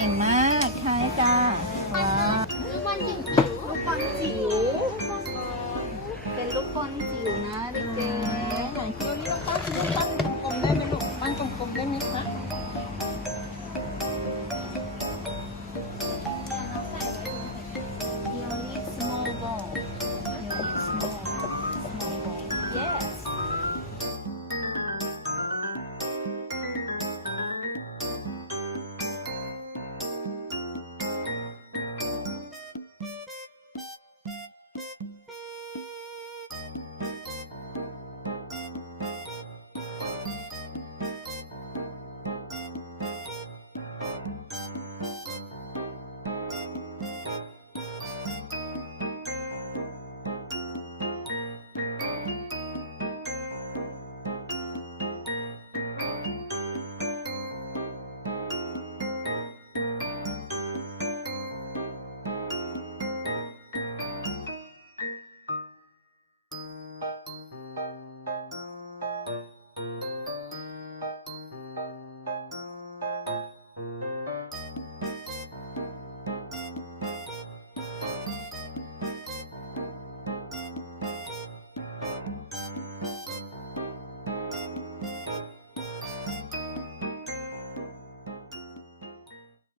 ก่งมา